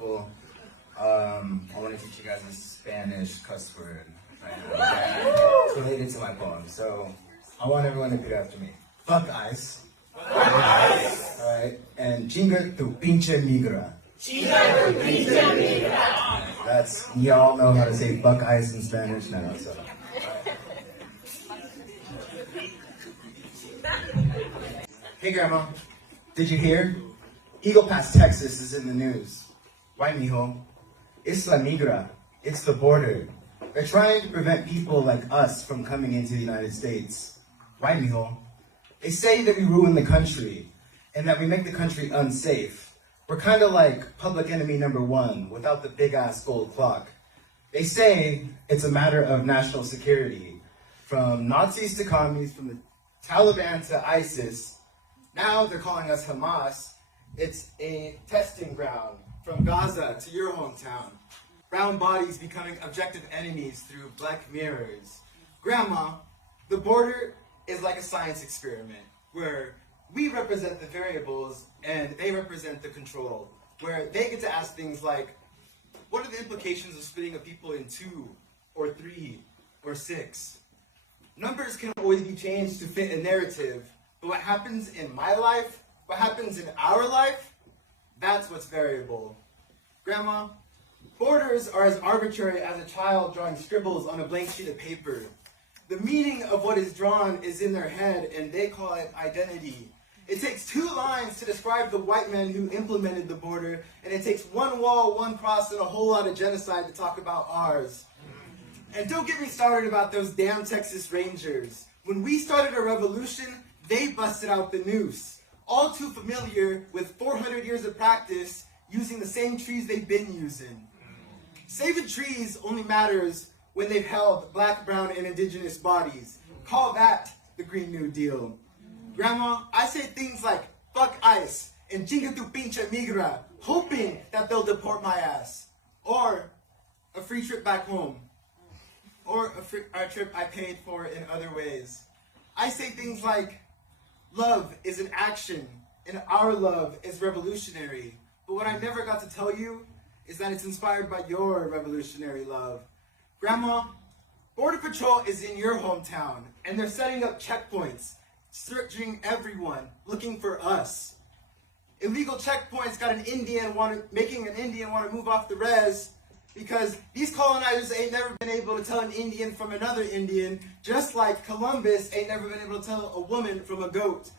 beautiful. I want to teach you guys a Spanish cuss word right now. It's related to my poem. So I want everyone to repeat after me. Fuck ice. Fuck ice. Alright. And chinga tu pinche migra. Chinga tu pinche migra. That's, y'all know how to say fuck ice in Spanish now, so. Hey Grandma, did you hear? Eagle Pass, Texas is in the news. Why, mijo? It's la migra. It's the border. They're trying to prevent people like us from coming into the United States. Why, mijo? They say that we ruin the country and that we make the country unsafe. We're kind of like public enemy number one without the big-ass gold clock. They say it's a matter of national security. From Nazis to commies, from the Taliban to ISIS. Now they're calling us Hamas. It's a testing ground from Gaza to your hometown. Brown bodies becoming objective enemies through black mirrors. Grandma, the border is like a science experiment where we represent the variables and they represent the control, where they get to ask things like, what are the implications of splitting a people in 2 or 3 or 6? Numbers can always be changed to fit a narrative, but what happens in my life, what happens in our life, that's what's variable. Grandma, borders are as arbitrary as a child drawing scribbles on a blank sheet of paper. The meaning of what is drawn is in their head, and they call it identity. It takes 2 lines to describe the white men who implemented the border, and it takes 1 wall, 1 cross, and a whole lot of genocide to talk about ours. And don't get me started about those damn Texas Rangers. When we started a revolution, they busted out the noose. All too familiar with 400 years of practice using the same trees they've been using. Saving trees only matters when they've held black, brown, and indigenous bodies. Call that the Green New Deal. Grandma, I say things like, fuck ICE, and chinga tu pinche migra, hoping that they'll deport my ass. Or a free trip back home. Or a trip I paid for in other ways. I say things like, love is an action, and our love is revolutionary. But what I never got to tell you is that it's inspired by your revolutionary love. Grandma, Border Patrol is in your hometown, and they're setting up checkpoints, searching everyone, looking for us. Illegal checkpoints got making an Indian want to move off the res, because these colonizers ain't never been able to tell an Indian from another Indian, just like Columbus ain't never been able to tell a woman from a goat.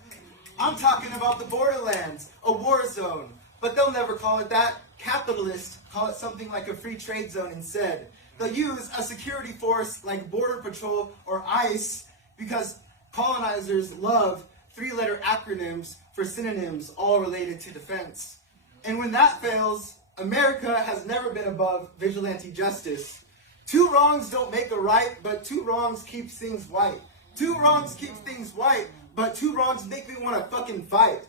I'm talking about the borderlands, a war zone, but they'll never call it that. Capitalists call it something like a free trade zone instead. They'll use a security force like Border Patrol or ICE because colonizers love 3-letter acronyms for synonyms all related to defense. And when that fails, America has never been above vigilante justice. 2 wrongs don't make a right, but 2 wrongs keep things white. 2 wrongs keep things white, but 2 wrongs make me want to fucking fight.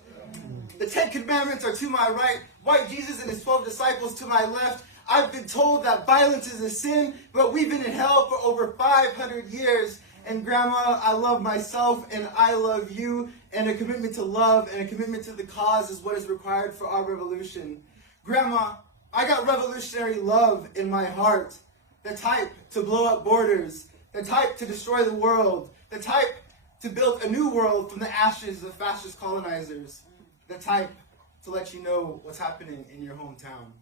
The 10 commandments are to my right, white Jesus and his 12 disciples to my left. I've been told that violence is a sin, but we've been in hell for over 500 years. And Grandma, I love myself and I love you, and a commitment to love and a commitment to the cause is what is required for our revolution. Grandma, I got revolutionary love in my heart. The type to blow up borders. The type to destroy the world. The type to build a new world from the ashes of fascist colonizers. The type to let you know what's happening in your hometown.